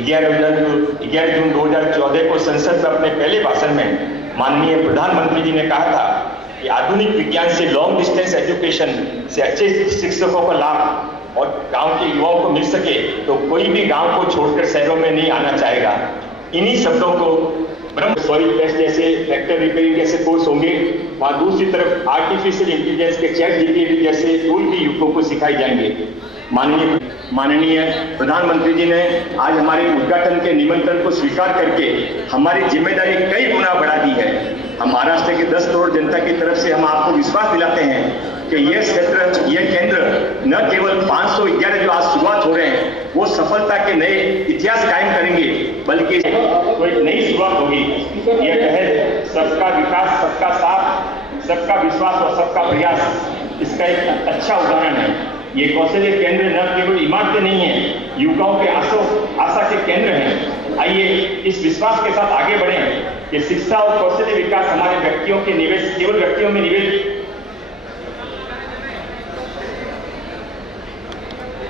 11 जून 2014 को संसद में अपने पहले भाषण में माननीय प्रधानमंत्री जी ने कहा था कि आधुनिक विज्ञान से लॉन्ग डिस्टेंस एजुकेशन से अच्छे शिक्षकों का लाभ और गांव के युवाओं को मिल सके तो कोई भी गांव को छोड़कर शहरों में नहीं आना चाहेगा। इन्हीं शब्दों को ब्रह्म सॉइल टेस्ट जैसे ट्रैक्टर रिपेयरिंग जैसे कोर्स होंगे, वहां दूसरी तरफ आर्टिफिशियल इंटेलिजेंस के चैट जीपीटी जैसे टूल भी युवकों को सिखाए जाएंगे। माननीय प्रधानमंत्री जी ने आज हमारे उद्घाटन के निमंत्रण को स्वीकार करके हमारी जिम्मेदारी कई गुना बढ़ा दी है। हम महाराष्ट्र के 10 करोड़ जनता की तरफ से हम आपको विश्वास दिलाते हैं कि ये केंद्र न केवल 511 जो आज शुरुआत हो रहे हैं वो सफलता के नए इतिहास कायम करेंगे, बल्कि तो एक नई शुरुआत होगी। ये पहल सबका विकास, सबका साथ, सबका विश्वास और सबका प्रयास, इसका एक अच्छा उदाहरण है। ये कौशल्य केंद्र न केवल इमारतें नहीं है, युवकों के आशा के केंद्र हैं। आइए इस विश्वास के साथ आगे बढ़ें कि शिक्षा और कौशल्य विकास हमारे व्यक्तियों के निवेश केवल व्यक्तियों में निवेश।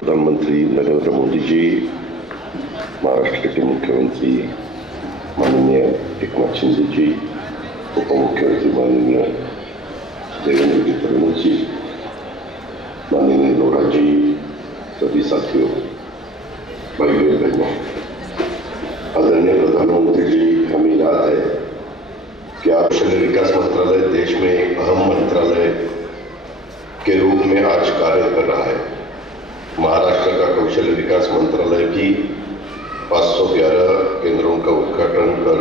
प्रधानमंत्री नरेंद्र मोदी जी, महाराष्ट्र के मुख्यमंत्री माननीय एकनाथ शिंदे जी, उप मुख्यमंत्री माननीय देवेंद्र फडणवीस जी, माननीय लोढ़ा जी, सभी साथियों, भाइयों बहनों, आदरणीय प्रधानमंत्री जी, हमें याद है कि कौशल्य विकास मंत्रालय देश में एक अहम मंत्रालय के रूप में आज कार्य कर रहा है। महाराष्ट्र का कौशल्य विकास मंत्रालय भी 511 केंद्रों का उद्घाटन कर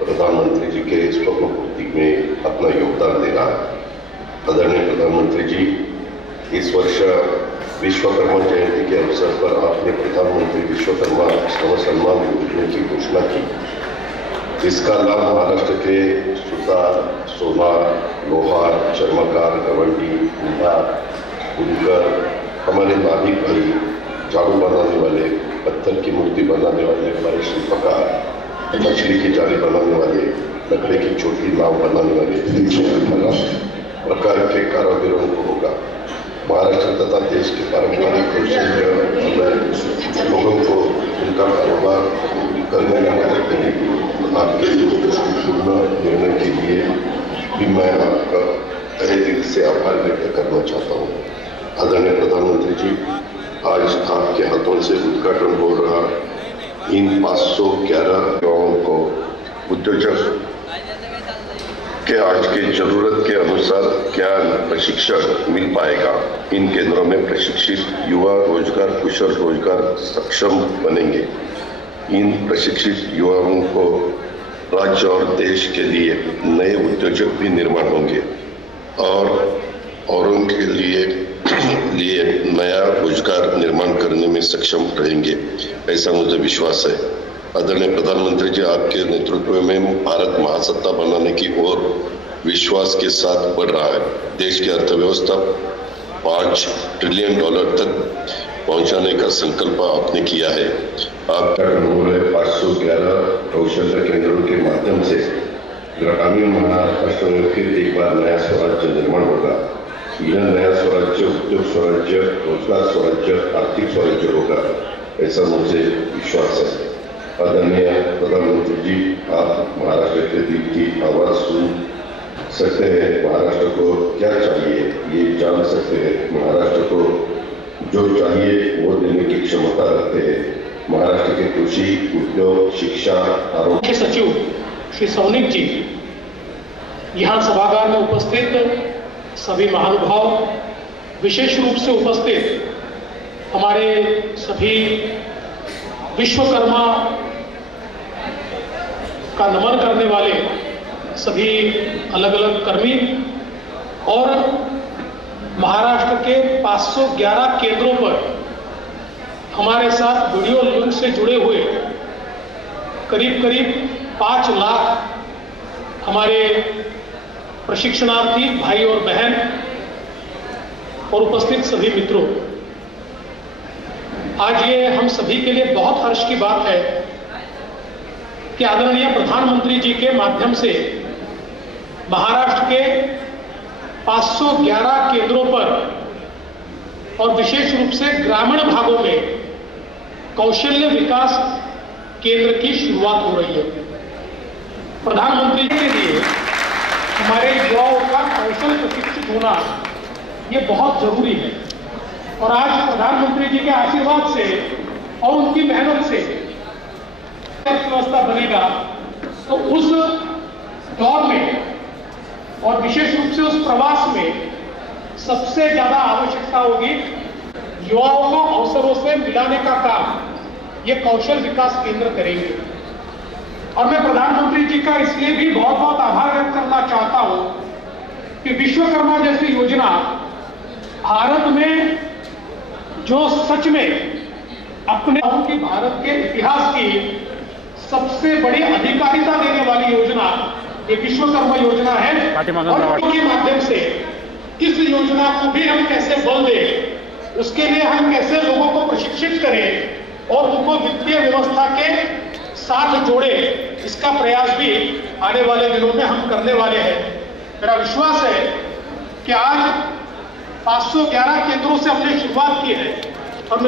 प्रधानमंत्री जी के स्वप्न पूर्ति में अपना योगदान दे रहा है। आदरणीय प्रधानमंत्री जी, इस वर्ष विश्वकर्मा जयंती के अवसर पर आपने प्रधानमंत्री विश्वकर्मा श्रम सम्मान योजना की घोषणा की, जिसका लाभ महाराष्ट्र के सुतार, सोनार, लोहार, चर्मकार, गवंडी, बुनकर, हमारे नाभिक भाई, झाड़ू बनाने वाले, पत्थर की मूर्ति बनाने वाले हमारे शिल्पकार, मछली की जाली बनाने वाले, लकड़े की छोटी नाव बनाने वाले, 18 प्रकार के कारीगरों को होगा। महाराष्ट्र तथा देश के पारंपरिक कौशल्य लोगों को उनका कारोबार करने में मदद करेगी। आपके दृष्टिपूर्ण निर्णय के लिए भी मैं आपका तहे दिल से आभार व्यक्त करना चाहता हूँ। आदरणीय प्रधानमंत्री जी, आज आपके हाथों से उद्घाटन हो रहा इन 511 युवाओं को उद्योजक के आज के जरूरत के अनुसार क्या प्रशिक्षण मिल पाएगा। इन केंद्रों में प्रशिक्षित युवा रोजगार कुशल रोजगार सक्षम बनेंगे। इन प्रशिक्षित युवाओं को राज्य और देश के लिए नए उद्योजक भी निर्माण होंगे और औरों के लिए नया रोजगार निर्माण करने में सक्षम रहेंगे, ऐसा मुझे विश्वास है। आदरणीय प्रधानमंत्री जी, आपके नेतृत्व में भारत महासत्ता बनाने की ओर विश्वास के साथ बढ़ रहा है। देश की अर्थव्यवस्था $5 ट्रिलियन तक पहुंचाने का संकल्प आपने किया है। आप 511 कौशल्य केंद्रों के माध्यम से ग्रामीण महाराष्ट्र में फिर एक बार नया स्वराज्य निर्माण होगा। यह नया स्वराज्य उद्योग स्वराज्य, रोजगार स्वराज्य, आर्थिक स्वराज्य होगा, ऐसा मुझे विश्वास है। आदरणीय प्रधानमंत्री जी, आप महाराष्ट्र के दिल की आवाज सुन सकते हैं। महाराष्ट्र को क्या चाहिए ये जान सकते हैं। महाराष्ट्र को जो चाहिए वो देने की क्षमता रखते हैं। महाराष्ट्र के कृषि, उद्योग, शिक्षा, आरोग्य सचिव श्री सौनिक जी, यहाँ सभागार में उपस्थित सभी महानुभाव, विशेष रूप से उपस्थित हमारे सभी विश्वकर्मा का नमन करने वाले सभी अलग अलग कर्मी और महाराष्ट्र के 511 केंद्रों पर हमारे साथ वीडियो लिंक से जुड़े हुए करीब 5 लाख हमारे प्रशिक्षणार्थी भाई और बहन और उपस्थित सभी मित्रों, आज ये हम सभी के लिए बहुत हर्ष की बात है कि आदरणीय प्रधानमंत्री जी के माध्यम से महाराष्ट्र के 511 केंद्रों पर और विशेष रूप से ग्रामीण भागों में कौशल्य विकास केंद्र की शुरुआत हो रही है। प्रधानमंत्री के लिए हमारे युवाओं का कौशल प्रशिक्षित होना ये बहुत जरूरी है और आज प्रधानमंत्री जी के आशीर्वाद से और उनकी मेहनत से व्यवस्था बनेगा तो उस दौर में और विशेष रूप से उस प्रवास में सबसे ज्यादा आवश्यकता होगी युवाओं को अवसरों से मिलाने का काम ये कौशल विकास केंद्र करेंगे। और मैं प्रधानमंत्री जी का इसलिए भी बहुत बहुत आभार व्यक्त करना चाहता हूं कि विश्वकर्मा जैसी योजना भारत में जो सच में अपने की भारत के इतिहास की सबसे बड़ी अधिकारिता देने वाली योजना ये विश्वकर्मा योजना है और उसके माध्यम से इस योजना को भी हम कैसे बल दें, उसके लिए हम कैसे लोगों को प्रशिक्षित करें और उनको वित्तीय व्यवस्था के साथ जोड़े, इसका प्रयास भी आने वाले दिनों में हम करने वाले हैं। मेरा विश्वास है कि आज 511 केंद्रों से हमने शुरुआत की है और मैं